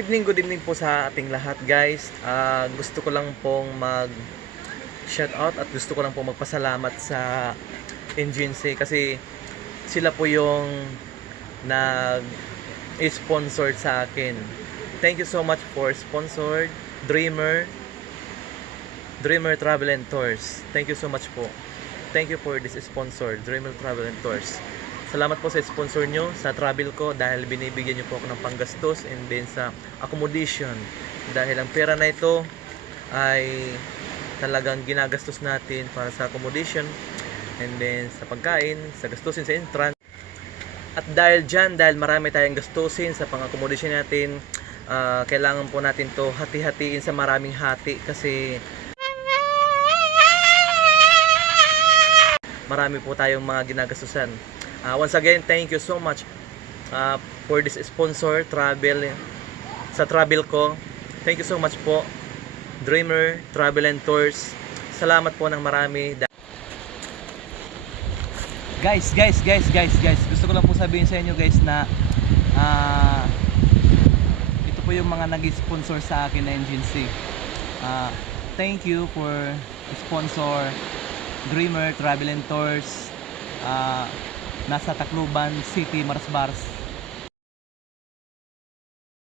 Good evening po sa ating lahat guys. Gusto ko lang pong shout out at gusto ko lang pong magpasalamat sa Engincy kasi sila po yung nag-sponsor sa akin. Thank you so much for sponsored Dreamer Travel and Tours. Thank you so much po. Thank you for this sponsor, Dreamer Travel and Tours. Salamat po sa sponsor nyo sa travel ko dahil binibigyan nyo po ako ng panggastos and then sa accommodation. Dahil ang pera na ito ay talagang ginagastos natin para sa accommodation and then sa pagkain, sa gastusin sa entrance. At dahil marami tayong gastusin sa pang-accommodation natin, kailangan po natin to hati-hatiin sa maraming hati kasi marami po tayong mga ginagastusan. Once again, thank you so much for this sponsor sa travel ko. Thank you so much po, Dreamer Travel and Tours. Salamat po ng marami. Guys, gusto ko lang po sabihin sa inyo guys na ito po yung mga nag-sponsor sa akin na Engincy. Thank you for sponsor Dreamer Travel and Tours. Nasa Tacloban City, Marsbaras.